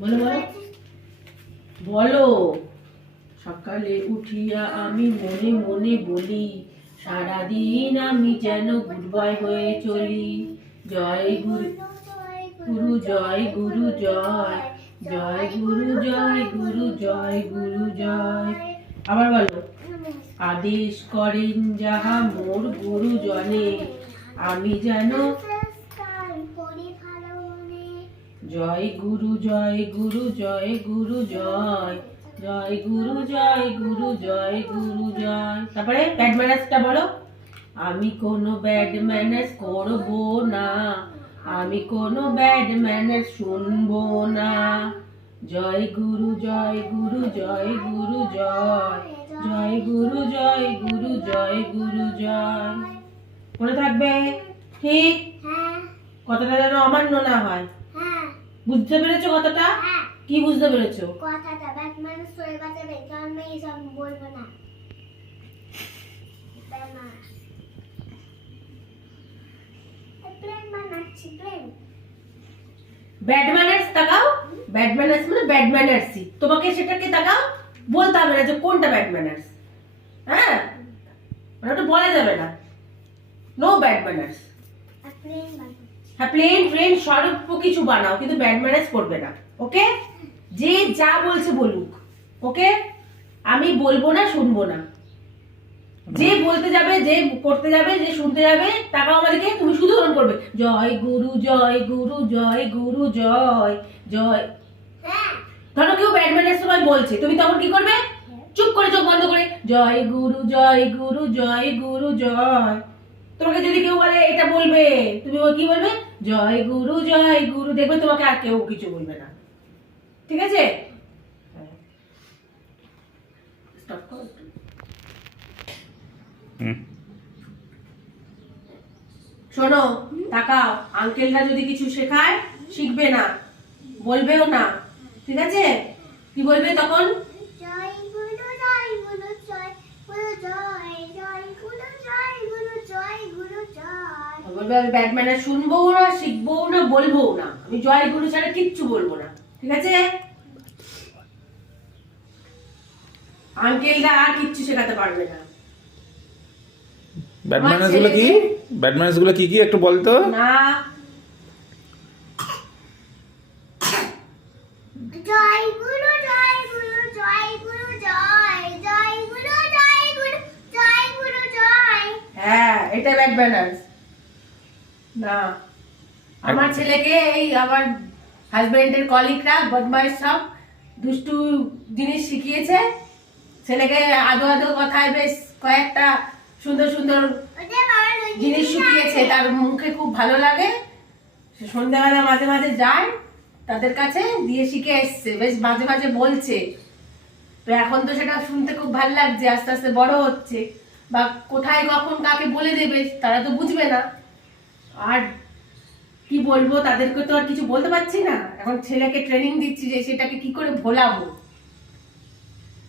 বলো বলো। বলো। সকালে উঠিয়া আমি মনে মনে বলি, সারাদিন আমি যেন গুড বয় হয়ে চলি। জয় গুরু গুরু, জয় গুরু, জয়। জয় গুরু জয় গুরু জয় গুরু, জয়। আবার বলো। আদেশ করেন যাহা মোর গুরু জনে আমি যেন জয় গুরু জয় গুরু জয় গুরু জয় জয় গুরু জয় গুরু জয় গুরু জয় তারপরে ব্যাড ম্যানার্সটা বলো আমি কোনো ব্যাড ম্যানার্স করব না আমি কোনো ব্যাড ম্যানার্স শুনব না জয় গুরু জয় গুরু জয় গুরু জয় জয় গুরু জয় গুরু জয় গুরু জয় মনে থাকবে ঠিক কথাটা যেন অমান্য না হয় বুঝতে পেরেছ কতটা কি বুঝতে পেরেছ? কথাটা ব্যাটম্যান সরে বাঁচাবে কারণ আমি এইসব বলব না। ব্যাটম্যান প্লেন বানাচ্ছি প্লেন। ব্যাড ম্যানার্স তাকাও। ব্যাড ম্যানার্স মানে ব্যাড ম্যানার্সই তোমাকে সেটাকে তাকাও বলতে হবে না যে কোনটা ব্যাড ম্যানার্স হ্যাঁ? মানে ওটা বলা যাবে না। নো ব্যাড ম্যানার্স প্লেন বানাচ্ছি। হ্যাঁ প্লেন ট্রেন সর্ব কিছু বানাও কিন্তু ব্যাড ম্যানার্স করবে না ওকে যে যা বলছে বলুক ওকে আমি বলব না শুনব না। যে বলতে যাবে যে করতে যাবে যে শুনতে যাবে তাকাও আমাদেরকে তুমি শুধু ওরম করবে জয় গুরু জয় গুরু জয় গুরু জয় জয়। হ্যাঁ ধরো কেউ ব্যাডমিন্টনের সময় বলছে তুমি তখন কি করবে? চুপ করে চোখ বন্ধ করে জয় গুরু জয় গুরু জয় গুরু জয়। তোমাকে যদি কেউ বলে এটা বলবে। তুমি ও কি বলবে? জয় গুরু জয় গুরু। দেখবে তোমাকে আর কেউ কিছু বলবে না। ঠিক আছে? শোনো তাকাও। আঙ্কেলরা যদি কিছু শেখায় শিখবে না। বলবেও না। ঠিক আছে? কি বলবে তখন? জয় গুরু জয় গুরু জয় গুরু জয় বলবে আমি ব্যাটম্যানের শুনব না শিখব না বলব না। আমি জয় গুরু ছাড়া কিচ্ছু বলব না ঠিক আছে? আঙ্কেলরা আর কিচ্ছু শেখাতে পারবে না। গুলো কি? গুলো কি কি? একটু বলতো না। হ্যাঁ এটা ম্যানার্স না। আমার ছেলেকে এই আমার হাজবেন্ডের কলিগরা বদমাইশ সব দুষ্টু জিনিস শিখিয়েছে। ছেলেকে আদো আদো কথায় বেশ কয়েকটা সুন্দর সুন্দর জিনিস শিখিয়েছে। তার মুখে খুব ভালো লাগে। সে সন্ধ্যাবেলা মাঝে মাঝে যায় তাদের কাছে দিয়ে শিখে এসছে বেশ মাঝে মাঝে বলছে। তো এখন তো সেটা শুনতে খুব ভালো লাগছে আস্তে আস্তে বড় হচ্ছে। বা কোথায় কখন কাকে বলে দেবে তারা তো বুঝবে না। আর কি বলব তাদেরকে তো আর কিছু বলতে পারছি না। এখন ছেলেকে ট্রেনিং দিচ্ছি যে সেটাকে কি করে ভোলাবো?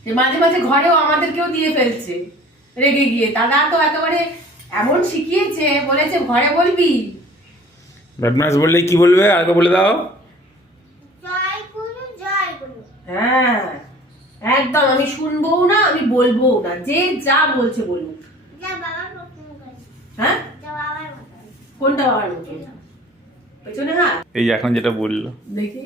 যে মাঝে মাঝে ঘরেও আমাদেরকেও দিয়ে ফেলছে রেগে গিয়ে। দাদা তো একেবারে এমন শিখিয়েছে বলেছে ঘরে বলবি? বললে কি বলবে? আগে বলে দাও। হ্যাঁ একদম। আমি শুনব না আমি বলব না। যে যা বলছে বলুক। হ্যাঁ? কোনটা বাবার মতো পেছনে হাত? এই যে এখন যেটা বলল। দেখি।